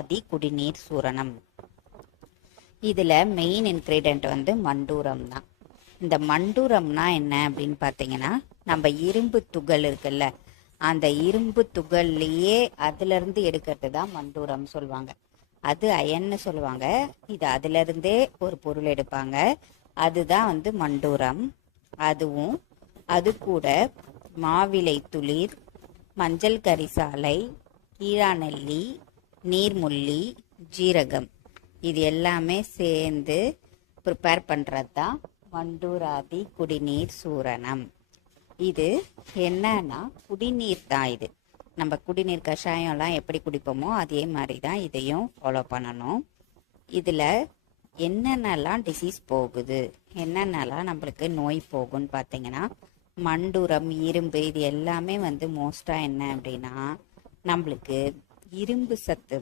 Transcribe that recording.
அதி குடிநீர் சூரணம். இதில் மெயின் இன்க்ரீடியன்ட் வந்து மண்டூரம் தான். இந்த மண்டூரம்னா என்ன அப்படின்னு பார்த்தீங்கன்னா நம்ம இரும்பு துகள் இருக்குல்ல அந்த இரும்பு துகள்லையே அதுலேருந்து எடுக்கிறது தான் மண்டூரம் சொல்லுவாங்க. அது அயன்னு சொல்லுவாங்க. இது அதுலேருந்தே ஒரு பொருள் எடுப்பாங்க. அதுதான் வந்து மண்டூரம். அதுவும் அது கூட மாவிலை துளிர் மஞ்சள் கரிசாலை கீழாநெல்லி நீர்முள்ளி ஜீரகம். இது எல்லாமே சேர்ந்து ப்ரிப்பேர் பண்ணுறது தான் மண்டூராதி குடிநீர் சூரணம். இது என்னன்னா குடிநீர் தான் இது. நம்ம குடிநீர் கஷாயம்லாம் எப்படி குடிப்போமோ அதே மாதிரி தான் இதையும் ஃபாலோ பண்ணணும். இதில் என்னென்னலாம் டிசீஸ் போகுது? என்னென்னலாம் நம்மளுக்கு நோய் போகும்னு பார்த்தீங்கன்னா மண்டூரம் இரும்பு இது எல்லாமே வந்து மோஸ்ட்டாக என்ன அப்படின்னா நம்மளுக்கு இரும்பு சத்து